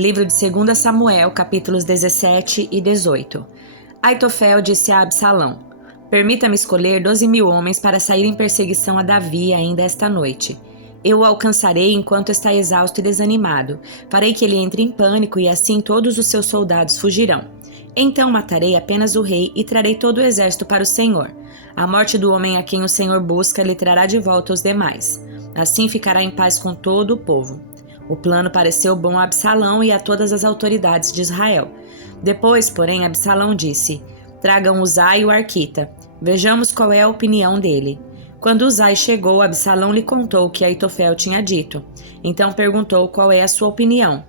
Livro de 2 Samuel, capítulos 17 e 18. Aitofel disse a Absalão: Permita-me escolher 12.000 homens para sair em perseguição a Davi ainda esta noite. Eu o alcançarei enquanto está exausto e desanimado. Farei que ele entre em pânico e assim todos os seus soldados fugirão. Então matarei apenas o rei e trarei todo o exército para o Senhor. A morte do homem a quem o Senhor busca lhe trará de volta os demais. Assim ficará em paz com todo o povo. O plano pareceu bom a Absalão e a todas as autoridades de Israel. Depois, porém, Absalão disse: Tragam Uzai o arquita. Vejamos qual é a opinião dele. Quando Uzai chegou, Absalão lhe contou o que Aitofel tinha dito. Então perguntou qual é a sua opinião.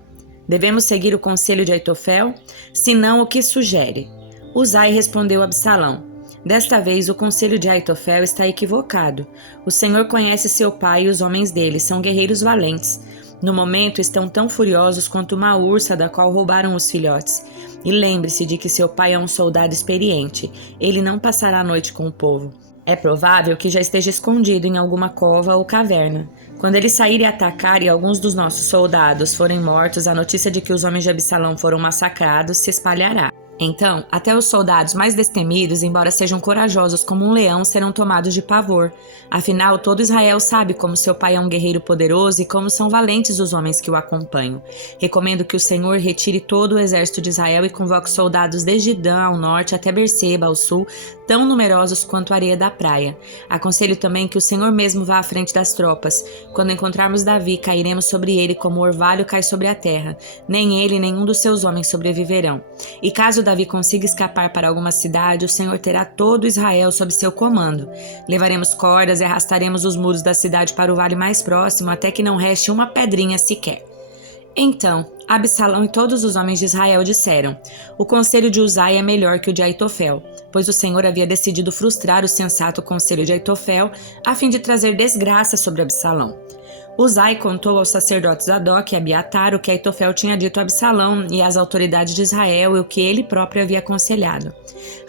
Devemos seguir o conselho de Aitofel? Se não, o que sugere? Uzai respondeu a Absalão: Desta vez o conselho de Aitofel está equivocado. O Senhor conhece seu pai e os homens dele, são guerreiros valentes. No momento estão tão furiosos quanto uma ursa da qual roubaram os filhotes. E lembre-se de que seu pai é um soldado experiente. Ele não passará a noite com o povo. É provável que já esteja escondido em alguma cova ou caverna. Quando ele sair e atacar e alguns dos nossos soldados forem mortos, a notícia de que os homens de Absalão foram massacrados se espalhará. Então, até os soldados mais destemidos, embora sejam corajosos como um leão, serão tomados de pavor. Afinal, todo Israel sabe como seu pai é um guerreiro poderoso e como são valentes os homens que o acompanham. Recomendo que o Senhor retire todo o exército de Israel e convoque soldados desde Dan ao norte até Berseba ao sul, tão numerosos quanto a areia da praia. Aconselho também que o Senhor mesmo vá à frente das tropas. Quando encontrarmos Davi, cairemos sobre ele como o orvalho cai sobre a terra. Nem ele, nenhum dos seus homens sobreviverão. E caso Davi consiga escapar para alguma cidade, o Senhor terá todo Israel sob seu comando. Levaremos cordas e arrastaremos os muros da cidade para o vale mais próximo, até que não reste uma pedrinha sequer. Então, Absalão e todos os homens de Israel disseram: O conselho de Uzai é melhor que o de Aitofel, pois o Senhor havia decidido frustrar o sensato conselho de Aitofel a fim de trazer desgraça sobre Absalão. Uzai contou aos sacerdotes Zadok e Abiatar o que Aitofel tinha dito a Absalão e às autoridades de Israel e o que ele próprio havia aconselhado.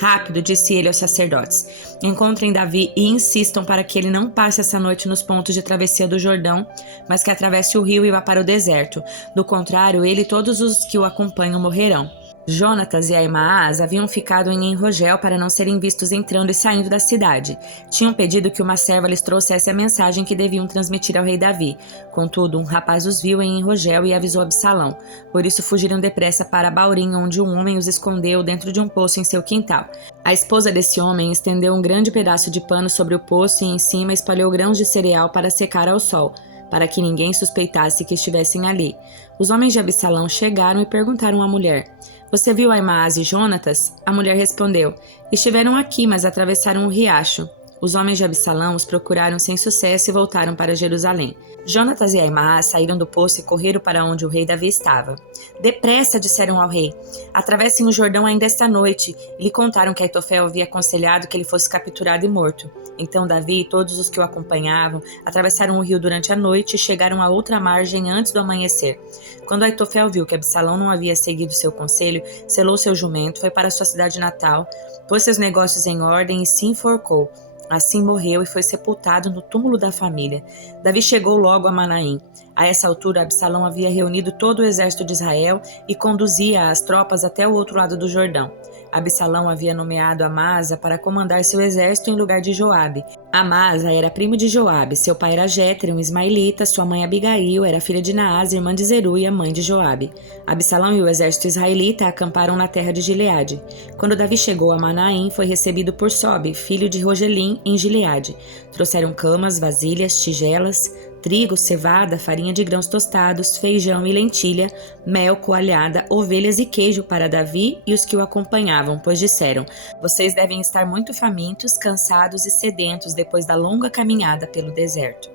Rápido, disse ele aos sacerdotes, encontrem Davi e insistam para que ele não passe essa noite nos pontos de travessia do Jordão, mas que atravesse o rio e vá para o deserto. Do contrário, ele e todos os que o acompanham morrerão. Jonatas e Ahimaás haviam ficado em Enrogel para não serem vistos entrando e saindo da cidade. Tinham pedido que uma serva lhes trouxesse a mensagem que deviam transmitir ao rei Davi. Contudo, um rapaz os viu em Enrogel e avisou Absalão. Por isso fugiram depressa para Baurim, onde um homem os escondeu dentro de um poço em seu quintal. A esposa desse homem estendeu um grande pedaço de pano sobre o poço e em cima espalhou grãos de cereal para secar ao sol, para que ninguém suspeitasse que estivessem ali. Os homens de Absalão chegaram e perguntaram à mulher: Você viu Ahimaás e Jonatas? A mulher respondeu: Estiveram aqui, mas atravessaram o riacho. Os homens de Absalão os procuraram sem sucesso e voltaram para Jerusalém. Jonatas e Ahimaás saíram do poço e correram para onde o rei Davi estava. Depressa, disseram ao rei, atravessem o Jordão ainda esta noite. E lhe contaram que Aitofel havia aconselhado que ele fosse capturado e morto. Então Davi e todos os que o acompanhavam atravessaram o rio durante a noite e chegaram à outra margem antes do amanhecer. Quando Aitofel viu que Absalão não havia seguido seu conselho, selou seu jumento, foi para sua cidade natal, pôs seus negócios em ordem e se enforcou. Assim morreu e foi sepultado no túmulo da família. Davi chegou logo a Manaim. A essa altura, Absalão havia reunido todo o exército de Israel e conduzia as tropas até o outro lado do Jordão. Absalão havia nomeado Amasa para comandar seu exército em lugar de Joabe. Amasa era primo de Joabe, seu pai era Jéter, um ismaelita, sua mãe Abigail era filha de Naás, irmã de Zeruia, mãe de Joabe. Absalão e o exército israelita acamparam na terra de Gileade. Quando Davi chegou a Manaim, foi recebido por Sobe, filho de Rogelim, em Gileade. Trouxeram camas, vasilhas, tigelas, trigo, cevada, farinha de grãos tostados, feijão e lentilha, mel, coalhada, ovelhas e queijo para Davi e os que o acompanhavam, pois disseram: Vocês devem estar muito famintos, cansados e sedentos depois da longa caminhada pelo deserto.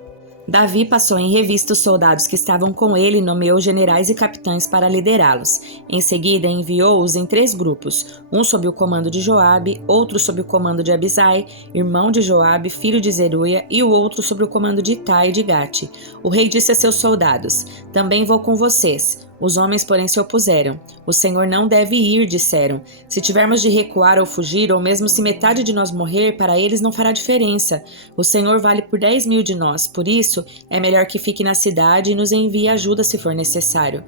Davi passou em revista os soldados que estavam com ele e nomeou generais e capitães para liderá-los. Em seguida, enviou-os em 3 grupos, um sob o comando de Joabe, outro sob o comando de Abisai, irmão de Joabe, filho de Zeruia, e o outro sob o comando de Itai e de Gate. O rei disse a seus soldados: Também vou com vocês. Os homens, porém, se opuseram. O Senhor não deve ir, disseram. Se tivermos de recuar ou fugir, ou mesmo se metade de nós morrer, para eles não fará diferença. O Senhor vale por 10.000 de nós, por isso é melhor que fique na cidade e nos envie ajuda se for necessário.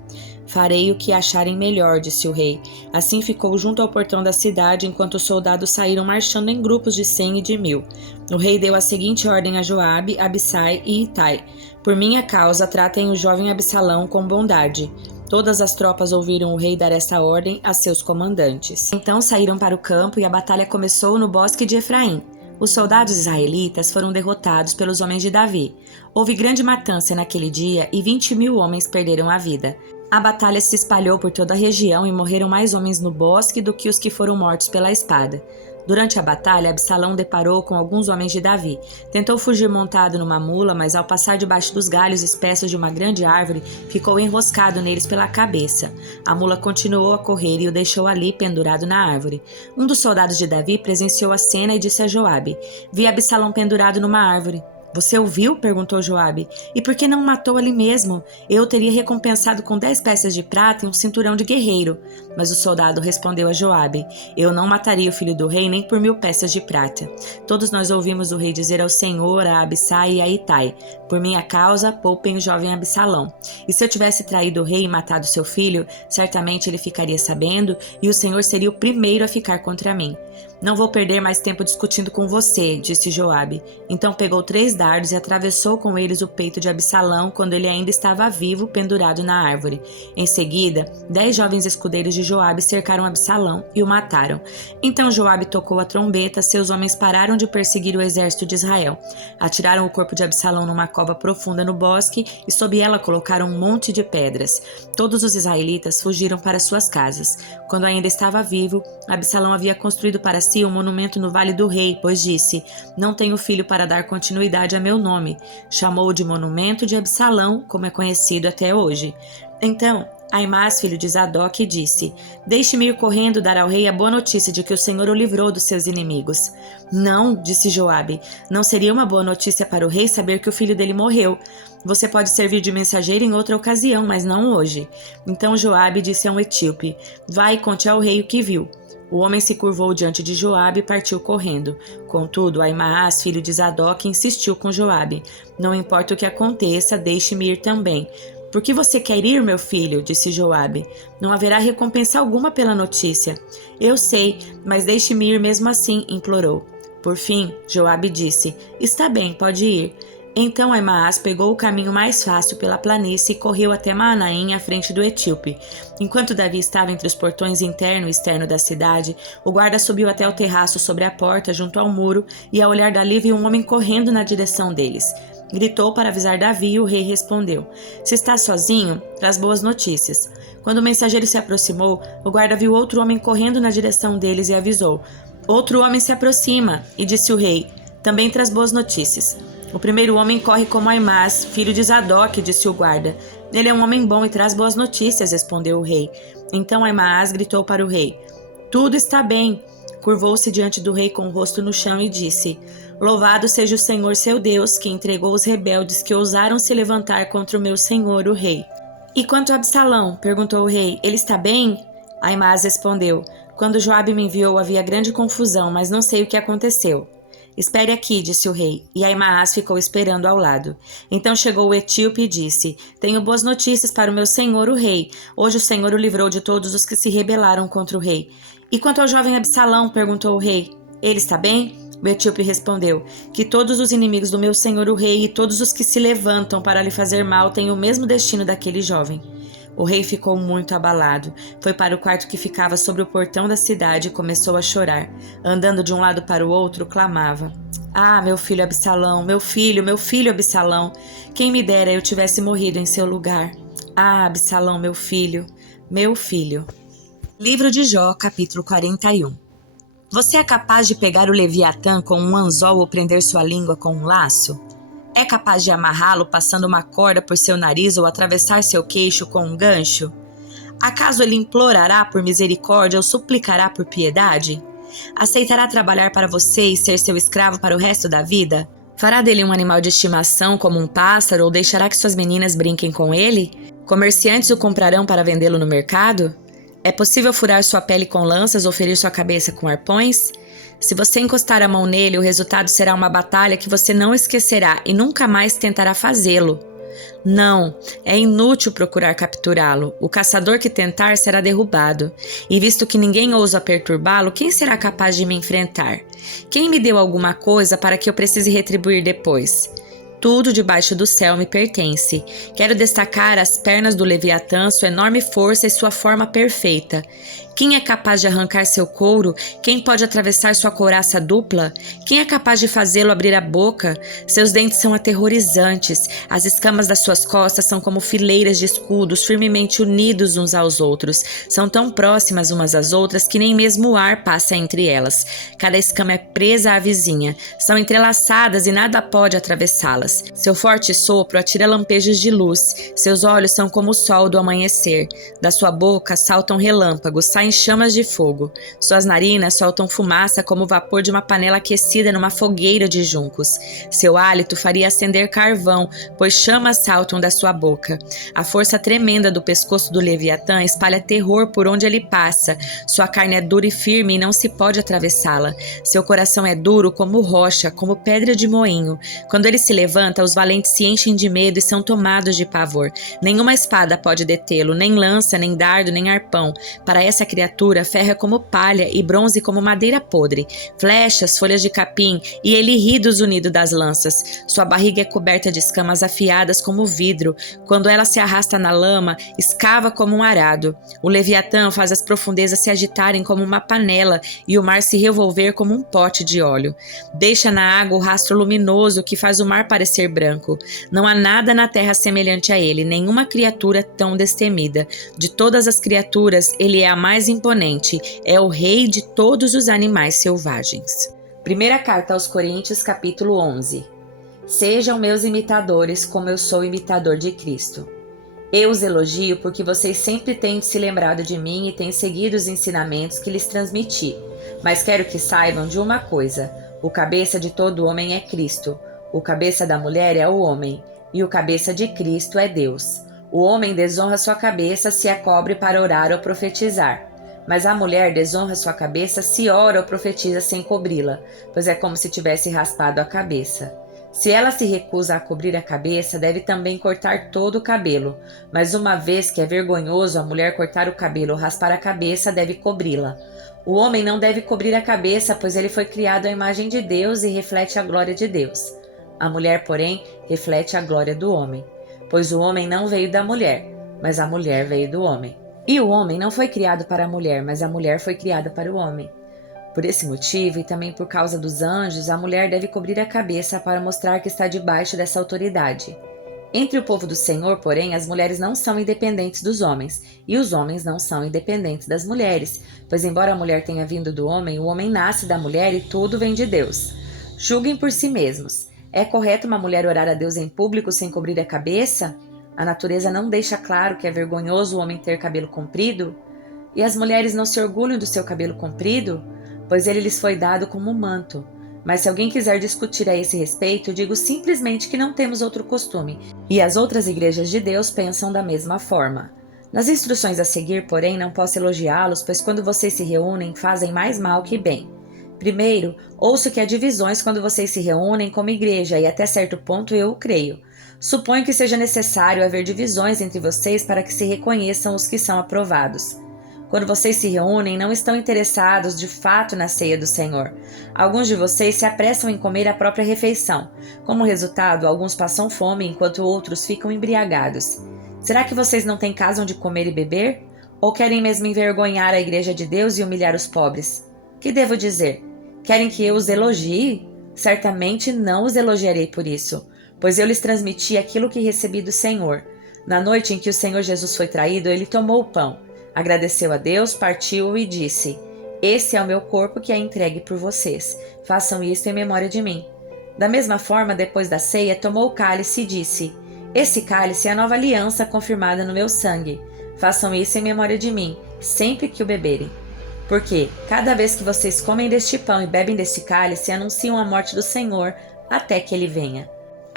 Farei o que acharem melhor, disse o rei. Assim ficou junto ao portão da cidade, enquanto os soldados saíram marchando em grupos de 100 e de 1000. O rei deu a seguinte ordem a Joabe, Abissai e Itai: por minha causa, tratem o jovem Absalão com bondade. Todas as tropas ouviram o rei dar esta ordem a seus comandantes. Então saíram para o campo e a batalha começou no bosque de Efraim. Os soldados israelitas foram derrotados pelos homens de Davi. Houve grande matança naquele dia e 20.000 homens perderam a vida. A batalha se espalhou por toda a região e morreram mais homens no bosque do que os que foram mortos pela espada. Durante a batalha, Absalão deparou com alguns homens de Davi. Tentou fugir montado numa mula, mas ao passar debaixo dos galhos espessos de uma grande árvore, ficou enroscado neles pela cabeça. A mula continuou a correr e o deixou ali pendurado na árvore. Um dos soldados de Davi presenciou a cena e disse a Joabe: vi Absalão pendurado numa árvore. Você o viu? Perguntou Joabe. E por que não o matou ali mesmo? Eu teria recompensado com 10 peças de prata e um cinturão de guerreiro. Mas o soldado respondeu a Joabe: eu não mataria o filho do rei nem por 1000 peças de prata. Todos nós ouvimos o rei dizer ao Senhor, a Abissai e a Itai: por minha causa, poupem o jovem Absalão. E se eu tivesse traído o rei e matado seu filho, certamente ele ficaria sabendo e o Senhor seria o primeiro a ficar contra mim. Não vou perder mais tempo discutindo com você, disse Joabe. Então pegou 3 dardos e atravessou com eles o peito de Absalão quando ele ainda estava vivo, pendurado na árvore. Em seguida, 10 jovens escudeiros de Joabe cercaram Absalão e o mataram. Então Joabe tocou a trombeta, seus homens pararam de perseguir o exército de Israel. Atiraram o corpo de Absalão numa cova profunda no bosque e sob ela colocaram um monte de pedras. Todos os israelitas fugiram para suas casas. Quando ainda estava vivo, Absalão havia construído para si um monumento no Vale do Rei, pois disse: não tenho filho para dar continuidade a meu nome. Chamou-o de monumento de Absalão, como é conhecido até hoje. Então Aimás, filho de Zadok, disse: deixe-me ir correndo dar ao rei a boa notícia de que o Senhor o livrou dos seus inimigos. Não, disse Joabe, não seria uma boa notícia para o rei saber que o filho dele morreu. Você pode servir de mensageiro em outra ocasião, mas não hoje. Então Joabe disse a um etíope: vai e conte ao rei o que viu. O homem se curvou diante de Joabe e partiu correndo. Contudo, Aimás, filho de Zadok, insistiu com Joabe: não importa o que aconteça, deixe-me ir também. Por que você quer ir, meu filho? Disse Joabe. Não haverá recompensa alguma pela notícia. Eu sei, mas deixe-me ir mesmo assim, implorou. Por fim, Joabe disse: está bem, pode ir. Então Aimás pegou o caminho mais fácil pela planície e correu até Maanaim, à frente do etíope. Enquanto Davi estava entre os portões interno e externo da cidade, o guarda subiu até o terraço sobre a porta, junto ao muro, e ao olhar dali viu um homem correndo na direção deles. Gritou para avisar Davi e o rei respondeu: se está sozinho, traz boas notícias. Quando o mensageiro se aproximou, o guarda viu outro homem correndo na direção deles e avisou: outro homem se aproxima. E disse o rei: também traz boas notícias. O primeiro homem corre como Aimás, filho de Zadok, disse o guarda. Ele é um homem bom e traz boas notícias, respondeu o rei. Então Aimás gritou para o rei: tudo está bem. Curvou-se diante do rei com o rosto no chão e disse: louvado seja o Senhor seu Deus, que entregou os rebeldes que ousaram se levantar contra o meu senhor, o rei. E quanto a Absalão? Perguntou o rei. Ele está bem? Aimás respondeu: quando Joabe me enviou havia grande confusão, mas não sei o que aconteceu. Espere aqui, disse o rei, e Aimás ficou esperando ao lado. Então chegou o etíope e disse: tenho boas notícias para o meu senhor, o rei. Hoje o Senhor o livrou de todos os que se rebelaram contra o rei. E quanto ao jovem Absalão? Perguntou o rei. Ele está bem? O etíope respondeu: que todos os inimigos do meu senhor, o rei, e todos os que se levantam para lhe fazer mal têm o mesmo destino daquele jovem. O rei ficou muito abalado. Foi para o quarto que ficava sobre o portão da cidade e começou a chorar. Andando de um lado para o outro, clamava: ah, meu filho Absalão, meu filho Absalão, quem me dera eu tivesse morrido em seu lugar. Ah, Absalão, meu filho, meu filho. Livro de Jó, capítulo 41. Você é capaz de pegar o Leviatã com um anzol ou prender sua língua com um laço? É capaz de amarrá-lo passando uma corda por seu nariz ou atravessar seu queixo com um gancho? Acaso ele implorará por misericórdia ou suplicará por piedade? Aceitará trabalhar para você e ser seu escravo para o resto da vida? Fará dele um animal de estimação como um pássaro ou deixará que suas meninas brinquem com ele? Comerciantes o comprarão para vendê-lo no mercado? É possível furar sua pele com lanças ou ferir sua cabeça com arpões? Se você encostar a mão nele, o resultado será uma batalha que você não esquecerá e nunca mais tentará fazê-lo. Não, é inútil procurar capturá-lo. O caçador que tentar será derrubado. E visto que ninguém ousa perturbá-lo, quem será capaz de me enfrentar? Quem me deu alguma coisa para que eu precise retribuir depois? Tudo debaixo do céu me pertence. Quero destacar as pernas do Leviatã, sua enorme força e sua forma perfeita. Quem é capaz de arrancar seu couro? Quem pode atravessar sua couraça dupla? Quem é capaz de fazê-lo abrir a boca? Seus dentes são aterrorizantes. As escamas das suas costas são como fileiras de escudos firmemente unidos uns aos outros. São tão próximas umas às outras que nem mesmo o ar passa entre elas. Cada escama é presa à vizinha. São entrelaçadas e nada pode atravessá-las. Seu forte sopro atira lampejos de luz. Seus olhos são como o sol do amanhecer. Da sua boca saltam relâmpagos, saem chamas de fogo. Suas narinas soltam fumaça como o vapor de uma panela aquecida numa fogueira de juncos. Seu hálito faria acender carvão, pois chamas saltam da sua boca. A força tremenda do pescoço do Leviatã espalha terror por onde ele passa. Sua carne é dura e firme e não se pode atravessá-la. Seu coração é duro como rocha, como pedra de moinho. Quando ele se levanta, os valentes se enchem de medo e são tomados de pavor. Nenhuma espada pode detê-lo, nem lança, nem dardo, nem arpão. Para essa criatura, ferro é como palha e bronze como madeira podre. Flechas, folhas de capim, e ele ri do zunido das lanças. Sua barriga é coberta de escamas afiadas como vidro. Quando ela se arrasta na lama, escava como um arado. O Leviatã faz as profundezas se agitarem como uma panela e o mar se revolver como um pote de óleo. Deixa na água o rastro luminoso que faz o mar parecer branco. Não há nada na terra semelhante a ele, nenhuma criatura tão destemida. De todas as criaturas, ele é a mais imponente, é o rei de todos os animais selvagens. Primeira carta aos Coríntios, capítulo 11. Sejam meus imitadores, como eu sou imitador de Cristo. Eu os elogio porque vocês sempre têm se lembrado de mim e têm seguido os ensinamentos que lhes transmiti. Mas quero que saibam de uma coisa: o cabeça de todo homem é Cristo, o cabeça da mulher é o homem, e o cabeça de Cristo é Deus. O homem desonra sua cabeça se a cobre para orar ou profetizar, mas a mulher desonra sua cabeça se ora ou profetiza sem cobri-la, pois é como se tivesse raspado a cabeça. Se ela se recusa a cobrir a cabeça, deve também cortar todo o cabelo, mas uma vez que é vergonhoso a mulher cortar o cabelo ou raspar a cabeça, deve cobri-la. O homem não deve cobrir a cabeça, pois ele foi criado à imagem de Deus e reflete a glória de Deus. A mulher, porém, reflete a glória do homem, pois o homem não veio da mulher, mas a mulher veio do homem. E o homem não foi criado para a mulher, mas a mulher foi criada para o homem. Por esse motivo, e também por causa dos anjos, a mulher deve cobrir a cabeça para mostrar que está debaixo dessa autoridade. Entre o povo do Senhor, porém, as mulheres não são independentes dos homens, e os homens não são independentes das mulheres, pois embora a mulher tenha vindo do homem, o homem nasce da mulher e tudo vem de Deus. Julguem por si mesmos. É correto uma mulher orar a Deus em público sem cobrir a cabeça? A natureza não deixa claro que é vergonhoso o homem ter cabelo comprido? E as mulheres não se orgulham do seu cabelo comprido? Pois ele lhes foi dado como um manto. Mas se alguém quiser discutir a esse respeito, digo simplesmente que não temos outro costume, e as outras igrejas de Deus pensam da mesma forma. Nas instruções a seguir, porém, não posso elogiá-los, pois quando vocês se reúnem, fazem mais mal que bem. Primeiro, ouço que há divisões quando vocês se reúnem como igreja, e até certo ponto eu o creio. Suponho que seja necessário haver divisões entre vocês para que se reconheçam os que são aprovados. Quando vocês se reúnem, não estão interessados de fato na ceia do Senhor. Alguns de vocês se apressam em comer a própria refeição. Como resultado, alguns passam fome, enquanto outros ficam embriagados. Será que vocês não têm casa onde comer e beber? Ou querem mesmo envergonhar a igreja de Deus e humilhar os pobres? Que devo dizer? Querem que eu os elogie? Certamente não os elogiarei por isso, pois eu lhes transmiti aquilo que recebi do Senhor. Na noite em que o Senhor Jesus foi traído, ele tomou o pão. Agradeceu a Deus, partiu-o e disse: Esse é o meu corpo que é entregue por vocês. Façam isso em memória de mim. Da mesma forma, depois da ceia, tomou o cálice e disse: Esse cálice é a nova aliança confirmada no meu sangue. Façam isso em memória de mim, sempre que o beberem. Porque, cada vez que vocês comem deste pão e bebem deste cálice, anunciam a morte do Senhor até que ele venha.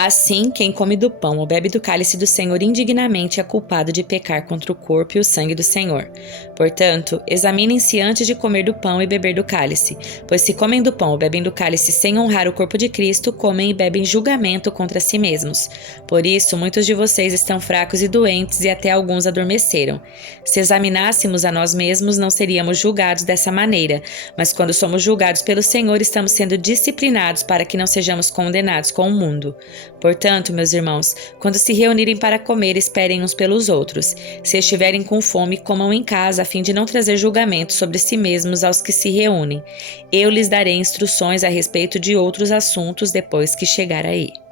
Assim, quem come do pão ou bebe do cálice do Senhor indignamente é culpado de pecar contra o corpo e o sangue do Senhor. Portanto, examinem-se antes de comer do pão e beber do cálice, pois se comem do pão ou bebem do cálice sem honrar o corpo de Cristo, comem e bebem julgamento contra si mesmos. Por isso, muitos de vocês estão fracos e doentes e até alguns adormeceram. Se examinássemos a nós mesmos, não seríamos julgados dessa maneira, mas quando somos julgados pelo Senhor, estamos sendo disciplinados para que não sejamos condenados com o mundo. Portanto, meus irmãos, quando se reunirem para comer, esperem uns pelos outros. Se estiverem com fome, comam em casa, a fim de não trazer julgamento sobre si mesmos aos que se reúnem. Eu lhes darei instruções a respeito de outros assuntos depois que chegar aí.